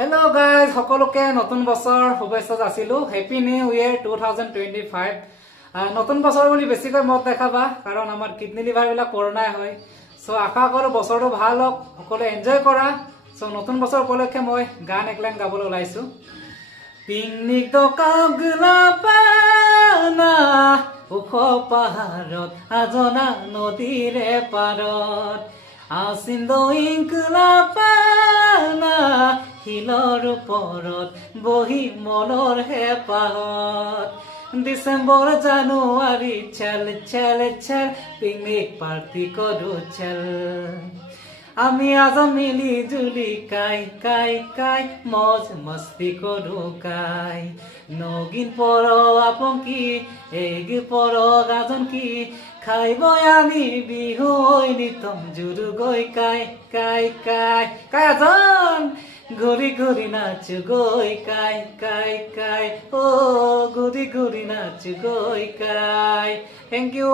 Hello guys, সকলোকে নতুন বছৰ শুভেচ্ছা যাচিলো। হ্যাপি নিউ ইয়াৰ 2025। নতুন বছৰ বুলি বেছিকৈ মত দেখাবা কাৰণ আমাৰ কিডনি লিভাৰ বিলাক পুৰণাই হয়। সো আশা কৰো বছৰটো ভাল হওক, সকলো এনজয় কৰা। সো নতুন বছৰ উপলক্ষে মই গান একলাইন গাবলৈ ওলাইছো। পিকনিক দকাগলা পানা উখ পাহাৰত আজনা নদীৰে পাৰত আছিন্দ ইংকলা পানা হিলৰ ওপৰত বহি মনৰ হেঁপাহত ডিচেম্বৰ জানুৱাৰী চেল চেল চেল পিকনিক পাৰ্টি কৰো চেল আমি আজ মিলি জুলি কাই কাই কাই মজ মস্তি কৰো কাই নগিন পৰ আপঙ্কি এগি পর গাজন কি খাইব আমি বিহু নিতম জুরু গই কাই কাই কাই কাজন ঘুরি ঘুরি নাচ গই কাই কাই কাই ও ঘুরি ঘুরি নাচ গই কাই। Thank U.